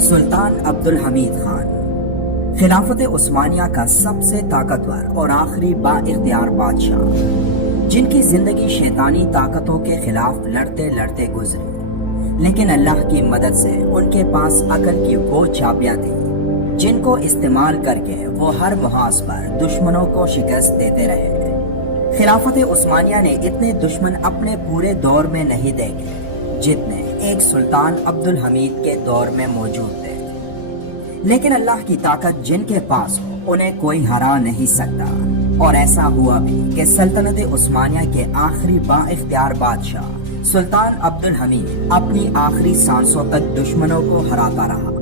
سلطان عبدالحمید خان خلافت عثمانیہ کا سب سے طاقتور اور آخری با اختیار بادشاہ، جن کی زندگی شیطانی طاقتوں کے خلاف لڑتے لڑتے گزری، لیکن اللہ کی مدد سے ان کے پاس عقل کی وہ چابیاں تھیں جن کو استعمال کر کے وہ ہر محاذ پر دشمنوں کو شکست دیتے رہے۔ خلافت عثمانیہ نے اتنے دشمن اپنے پورے دور میں نہیں دیکھے جتنے ایک سلطان عبدالحمید کے دور میں موجود تھے، لیکن اللہ کی طاقت جن کے پاس ہو انہیں کوئی ہرا نہیں سکتا، اور ایسا ہوا بھی کہ سلطنت عثمانیہ کے آخری با اختیار بادشاہ سلطان عبدالحمید اپنی آخری سانسوں تک دشمنوں کو ہراتا رہا۔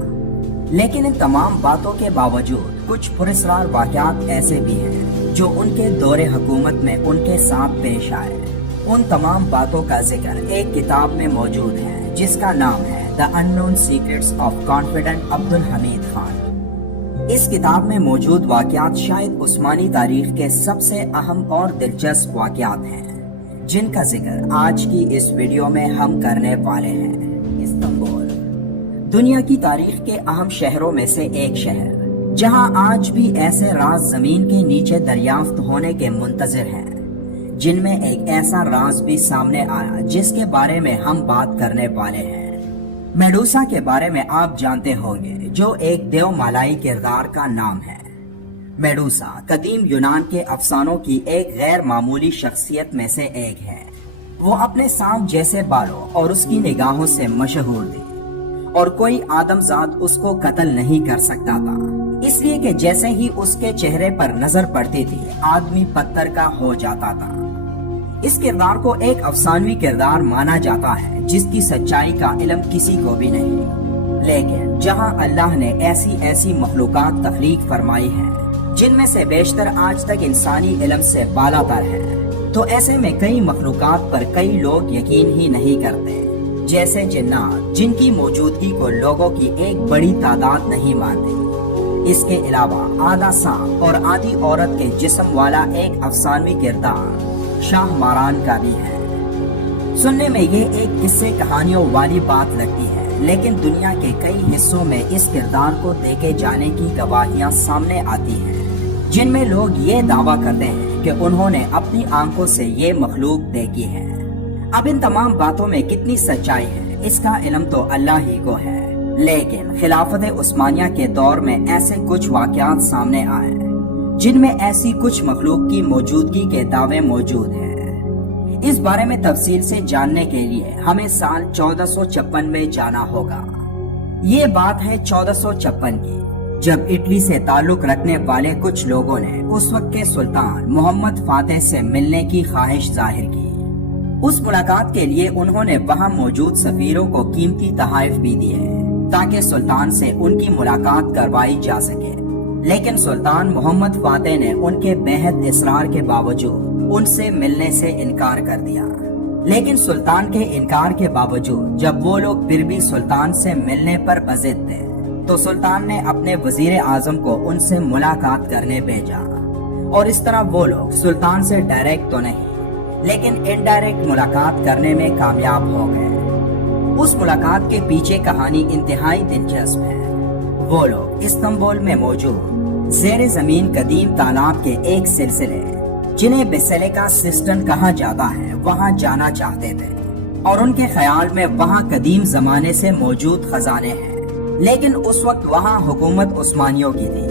لیکن ان تمام باتوں کے باوجود کچھ پراسرار واقعات ایسے بھی ہیں جو ان کے دور حکومت میں ان کے ساتھ پیش آئے۔ ان تمام باتوں کا ذکر ایک کتاب میں موجود ہے جس کا نام ہے The Unknown Secrets of Confident Abdul Hamid Khan. اس کتاب میں موجود واقعات شاید عثمانی تاریخ کے سب سے اہم اور دلچسپ واقعات ہیں، جن کا ذکر آج کی اس ویڈیو میں ہم کرنے والے ہیں۔ استنبول دنیا کی تاریخ کے اہم شہروں میں سے ایک شہر، جہاں آج بھی ایسے راز زمین کے نیچے دریافت ہونے کے منتظر ہیں، جن میں ایک ایسا راز بھی سامنے آیا جس کے بارے میں ہم بات کرنے والے ہیں۔ میڈوسا کے بارے میں آپ جانتے ہوں گے، جو ایک دیو مالائی کردار کا نام ہے۔ میڈوسا قدیم یونان کے افسانوں کی ایک غیر معمولی شخصیت میں سے ایک ہے۔ وہ اپنے سانپ جیسے بالوں اور اس کی نگاہوں سے مشہور تھی، اور کوئی آدمزاد اس کو قتل نہیں کر سکتا تھا، اس لیے کہ جیسے ہی اس کے چہرے پر نظر پڑتی تھی آدمی پتھر کا ہو جاتا تھا۔ اس کردار کو ایک افسانوی کردار مانا جاتا ہے جس کی سچائی کا علم کسی کو بھی نہیں، لیکن جہاں اللہ نے ایسی مخلوقات تخلیق فرمائی ہیں جن میں سے بیشتر آج تک انسانی علم سے بالا تر ہے، تو ایسے میں کئی مخلوقات پر کئی لوگ یقین ہی نہیں کرتے، جیسے جنات جن کی موجودگی کو لوگوں کی ایک بڑی تعداد نہیں مانتی۔ اس کے علاوہ آدھا سانپ اور آدھی عورت کے جسم والا ایک افسانوی کردار شاہ ماران کا بھی ہے۔ سننے میں یہ ایک قصے کہانیوں والی بات لگتی ہے، لیکن دنیا کے کئی حصوں میں اس کردار کو دیکھے جانے کی گواہیاں سامنے آتی ہیں، جن میں لوگ یہ دعویٰ کرتے ہیں کہ انہوں نے اپنی آنکھوں سے یہ مخلوق دیکھی ہے۔ اب ان تمام باتوں میں کتنی سچائی ہے اس کا علم تو اللہ ہی کو ہے، لیکن خلافت عثمانیہ کے دور میں ایسے کچھ واقعات سامنے آئے جن میں ایسی کچھ مخلوق کی موجودگی کے دعوے موجود ہیں۔ اس بارے میں تفصیل سے جاننے کے لیے ہمیں سال 1456 میں جانا ہوگا۔ یہ بات ہے 1456 کی، جب اٹلی سے تعلق رکھنے والے کچھ لوگوں نے اس وقت کے سلطان محمد فاتح سے ملنے کی خواہش ظاہر کی۔ اس ملاقات کے لیے انہوں نے وہاں موجود سفیروں کو قیمتی تحائف بھی دیے تاکہ سلطان سے ان کی ملاقات کروائی جا سکے، لیکن سلطان محمد فاتح نے ان کے بےحد اصرار کے باوجود ان سے ملنے سے انکار کر دیا۔ لیکن سلطان کے انکار کے باوجود جب وہ لوگ پھر بھی سلطان سے ملنے پر بضد تھے، تو سلطان نے اپنے وزیر اعظم کو ان سے ملاقات کرنے بھیجا، اور اس طرح وہ لوگ سلطان سے ڈائریکٹ تو نہیں لیکن انڈائریکٹ ملاقات کرنے میں کامیاب ہو گئے۔ اس ملاقات کے پیچھے کہانی انتہائی دلچسپ ہے۔ وہ لوگ استنبول میں موجود زیر زمین قدیم تالاب کے ایک سلسلے، جنہیں بیسیلیکا سسٹن کہا جاتا ہے، وہاں جانا چاہتے تھے، اور ان کے خیال میں وہاں قدیم زمانے سے موجود خزانے ہیں، لیکن اس وقت وہاں حکومت عثمانیوں کی تھی،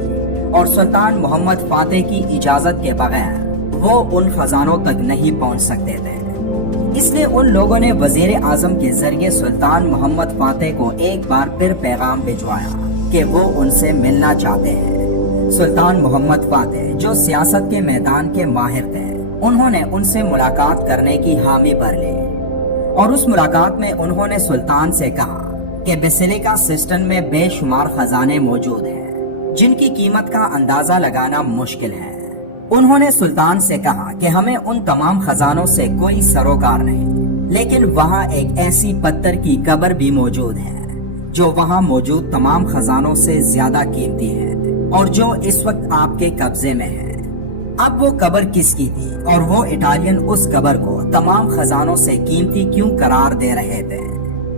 اور سلطان محمد فاتح کی اجازت کے بغیر وہ ان خزانوں تک نہیں پہنچ سکتے تھے۔ اس لیے ان لوگوں نے وزیر اعظم کے ذریعے سلطان محمد فاتح کو ایک بار پھر پیغام بھجوایا کہ وہ ان سے ملنا چاہتے ہیں۔ سلطان محمد فاتح، جو سیاست کے میدان کے ماہر تھے، انہوں نے ان سے ملاقات کرنے کی حامی بھر لی، اور اس ملاقات میں انہوں نے سلطان سے کہا کہ بیسیلیکا سسٹن میں بے شمار خزانے موجود ہیں جن کی قیمت کا اندازہ لگانا مشکل ہے۔ انہوں نے سلطان سے کہا کہ ہمیں ان تمام خزانوں سے کوئی سروکار نہیں، لیکن وہاں ایک ایسی پتھر کی قبر بھی موجود ہے جو وہاں موجود تمام خزانوں سے زیادہ قیمتی ہے، اور جو اس وقت آپ کے قبضے میں ہے۔ اب وہ قبر کس کی تھی، اور وہ اٹالین اس قبر کو تمام خزانوں سے قیمتی کیوں قرار دے رہے تھے؟